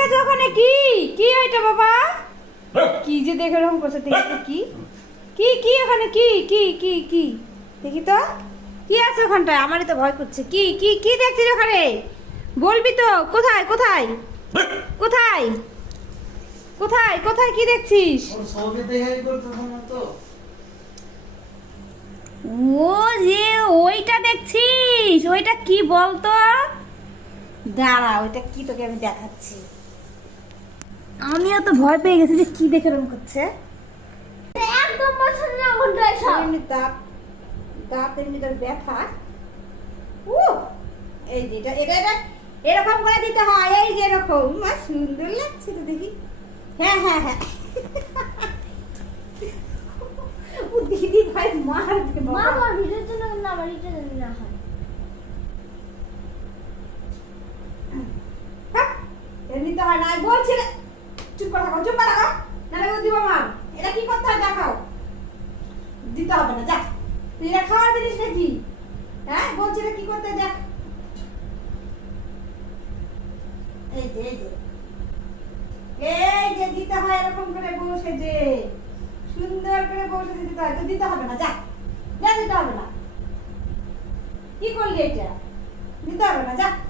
দেখেছ ওখানে? কি? কি ওইটা বাবা? কি যে দেখে রকম করছে দেখি কি? কি কি ওখানে? কি কি কি কি? দেখি তো। কি আছে ওখানটায়? আমারই তো ভয় করছে। কি কি কি দেখছিস ওখানে? বলবি তো। কোথায় কোথায়? কোথায়? কোথায় কোথায় কি দেখছিস? ও যে ওইটা দেখছিস? ওইটা কি বলতো? দাঁড়া ওইটা কি তোকে আমি দেখাচ্ছি? আমিও তো ভয় পেয়ে গেছি যে কি দেখে রকম করছে। একদম পছন্দ না ঘন্টায় সব এমনি দাঁত দাঁত এমনি তোর ব্যথা। ও এই যে এটা এটা এরকম করে দিতে হয় এই যে এরকম। মা সুন্দর লাগছে তো দেখি। হ্যাঁ হ্যাঁ হ্যাঁ। ও দিদি ভাই মারবে মা। আমার ভিডিওর জন্য কিন্তু আমার এটা জানি না হয়। হ্যাঁ, এমনি তো হয় না। আমি বলছি রে চুপ করে চুপ করে থাকো। নাহলে ও দিব মার এটা কি করতে হয় দেখাও। দিতে হবে না, যা। এটা খাওয়ার জিনিস নাকি? হ্যাঁ বলছি কি করতে দেখ। এই যে এই যে। এই যে, দিতে হয় এরকম করে বসে যে। সুন্দর করে বসে দিতে হয়। তো দিতে হবে না, যা। যা দিতে হবে না। কি করলি এটা? দিতে হবে না, যা।